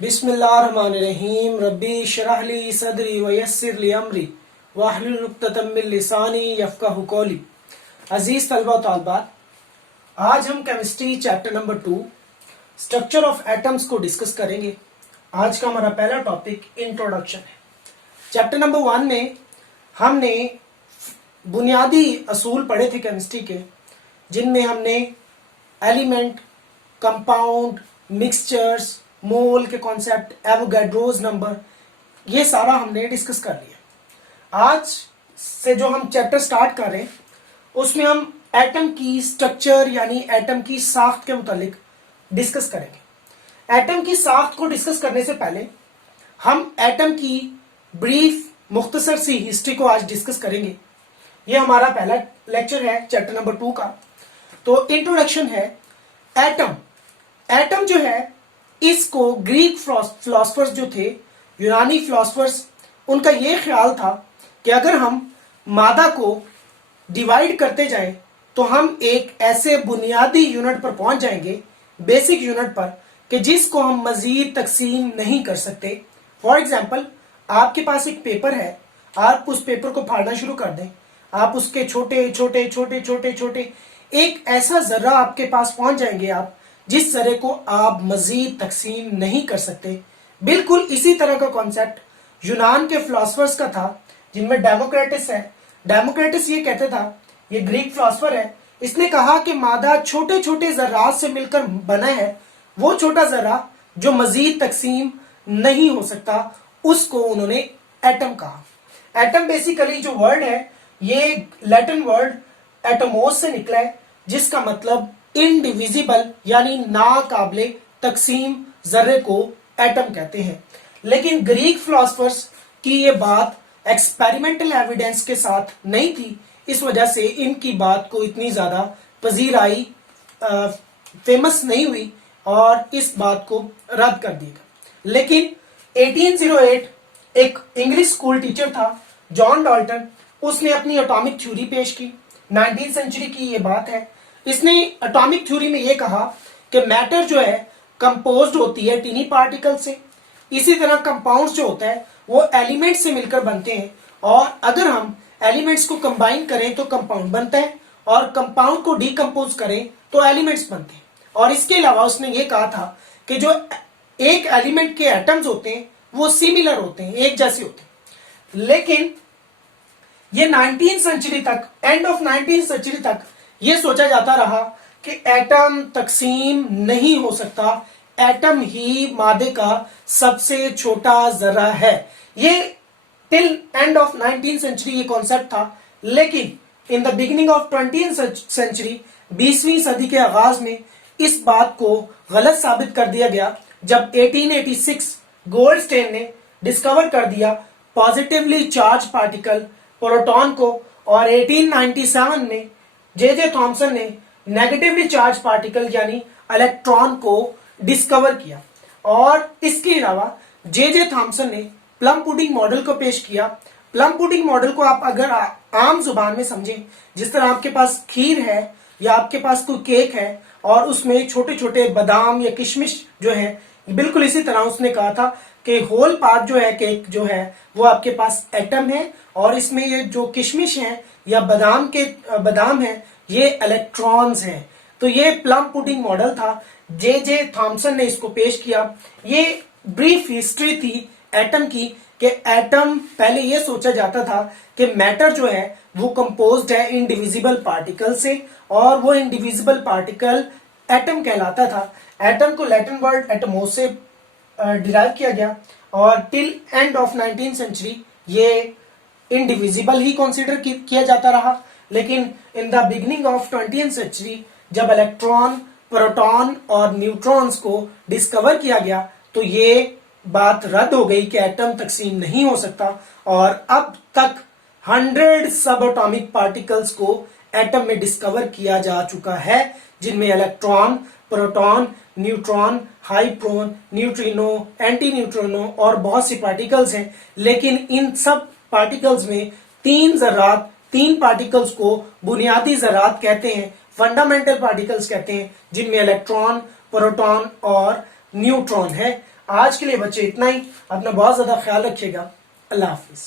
बिस्मिल्लाहिर्रहमानिर्रहीम रब्बी इश्रह ली सदरी व यस्सिर ली अमरी वाहलुल उक़्दतम मिन लिसानी यफ़क़हू क़ौली। अजीज तलबा व तालिबात, आज हम chemistry chapter number 2 structure of atoms को डिस्कस करेंगे। आज का हमारा पहला टॉपिक इंट्रोडक्शन है। चैप्टर नंबर 1 में हमने बुनियादी असूल पढ़े थे केमिस्ट्री के, जिनमें हमने एलिमेंट, कंपाउंड, मिक्सचर्स, मोल के कॉन्सेप्ट, एवोगैड्रोस नंबर, ये सारा हमने डिस्कस कर लिया। आज से जो हम चैप्टर स्टार्ट कर रहे हैं उसमें हम एटम की स्ट्रक्चर यानी एटम की साख्त के मुतालिक डिस्कस करेंगे। एटम की साख्त को डिस्कस करने से पहले हम एटम की ब्रीफ मुख्तसर सी हिस्ट्री को आज डिस्कस करेंगे। ये हमारा पहला लेक्चर है चैप्टर नंबर 2 का। तो इंट्रोडक्शन है। एटम जो है, इसको ग्रीक फिलोसफर्स जो थे, यूनानी फिलोसफर्स, उनका ये ख्याल था कि अगर हम मादा को डिवाइड करते जाएं तो हम एक ऐसे बुनियादी यूनिट पर पहुंच जाएंगे, बेसिक यूनिट पर, कि जिसको हम मजीद तकसीम नहीं कर सकते। फॉर एग्जाम्पल, आपके पास एक पेपर है, आप उस पेपर को फाड़ना शुरू कर दें, आप उसके छोटे छोटे छोटे छोटे छोटे एक ऐसा जर्रा आपके पास पहुंच जाएंगे आप, जिस जर्रे को आप मजीद तकसीम नहीं कर सकते। बिल्कुल इसी तरह का कॉन्सेप्ट यूनान के फिलोसफर्स का था, जिनमें डेमोक्रेटिस है। डेमोक्रेटिस ये कहते था, ये ग्रीक फिलोसफर है, इसने कहा कि मादा छोटे छोटे जर्रात से मिलकर बना है। वो छोटा जर्रा जो मजीद तकसीम नहीं हो सकता, उसको उन्होंने एटम कहा। एटम बेसिकली जो वर्ड है, ये लैटिन वर्ड एटमोस से निकला है, जिसका मतलब इनडिविजिबल यानी नाकाबिले तकसीम जर्रे को एटम कहते हैं। लेकिन ग्रीक फिलोसफर्स की ये बात एक्सपेरिमेंटल एविडेंस के साथ नहीं थी, इस वजह से इनकी बात को इतनी ज्यादा पजीर आई, फेमस नहीं हुई और इस बात को रद्द कर दिया। लेकिन 1808 एक इंग्लिश स्कूल टीचर था, जॉन डाल्टन, उसने अपनी एटॉमिक थ्योरी पेश की। 19वीं सेंचुरी की ये बात है। इसने एटॉमिक थ्योरी में ये कहा कि मैटर जो है कंपोज्ड होती है टीनी पार्टिकल से, इसी तरह कंपाउंड्स जो होता है वो एलिमेंट से मिलकर बनते हैं, और अगर हम एलिमेंट्स को कंबाइन करें तो कंपाउंड बनता है, और कंपाउंड को डिकम्पोज करें तो एलिमेंट्स बनते हैं। और इसके अलावा उसने ये कहा था कि जो एक एलिमेंट के एटम्स होते हैं वो सिमिलर होते हैं, एक जैसे होते हैं। लेकिन ये 19वीं सेंचुरी तक, एंड ऑफ 19वीं सेंचुरी तक ये सोचा जाता रहा कि एटम तकसीम नहीं हो सकता, एटम ही मादे का सबसे छोटा जर्रा है। ये टिल एंड ऑफ 19वीं सेंचुरी ये कॉन्सेप्ट था। लेकिन इन द बिगिनिंग ऑफ 20वीं सेंचुरी, 20वीं सदी के आगाज में, इस बात को गलत साबित कर दिया गया जब 1886 गोल्डस्टेन ने डिस्कवर कर दिया पॉजिटिवली चार्ज पार्टिकल प्रोटॉन को, और 1897 में जे थॉमसन ने नेगेटिवली चार्ज पार्टिकल यानी इलेक्ट्रॉन को डिस्कवर किया। और इसके अलावा जे थॉमसन ने प्लम पुडिंग मॉडल को पेश किया। प्लम पुडिंग मॉडल को आप अगर आम जुबान में समझें, जिस तरह आपके पास खीर है या आपके पास कोई केक है और उसमें छोटे छोटे बादाम या किशमिश जो है, बिल्कुल इसी तरह उसने कहा था कि होल पार्ट जो है केक जो है वो आपके पास एटम है, और इसमें ये जो किशमिश है या बादाम है ये इलेक्ट्रॉन्स हैं। तो ये प्लम पुडिंग मॉडल था, जे थॉमसन ने इसको पेश किया। ये ब्रीफ हिस्ट्री थी एटम की, कि एटम पहले ये सोचा जाता था कि मैटर जो है वो कंपोज्ड है इंडिविजिबल पार्टिकल से, और वो इंडिविजिबल पार्टिकल एटम कहलाता था। एटम को लैटिन वर्ड एटमोस से डिराइव किया गया, और टिल एंड ऑफ 19वीं सेंचुरी ये इंडिविजिबल ही कंसीडर किया जाता रहा। लेकिन इन द बिगिनिंग ऑफ 20वीं सेंचुरी जब इलेक्ट्रॉन, प्रोटॉन और न्यूट्रॉन्स को डिस्कवर किया गया तो ये बात रद्द हो गई कि एटम तकसीम नहीं हो सकता, और अब तक 100 सब एटॉमिक पार्टिकल्स को एटम में डिस्कवर किया जा चुका है, जिनमें electron, proton, neutron, hadron, neutrino, anti neutrino और बहुत सी पार्टिकल्स हैं। लेकिन इन सब पार्टिकल्स में तीन पार्टिकल्स को बुनियादी जरात कहते हैं, फंडामेंटल पार्टिकल्स कहते हैं, जिनमें इलेक्ट्रॉन, प्रोटॉन और न्यूट्रॉन है। आज के लिए बच्चे इतना ही। अपना बहुत ज्यादा ख्याल रखिएगा। अल्लाह हाफिज।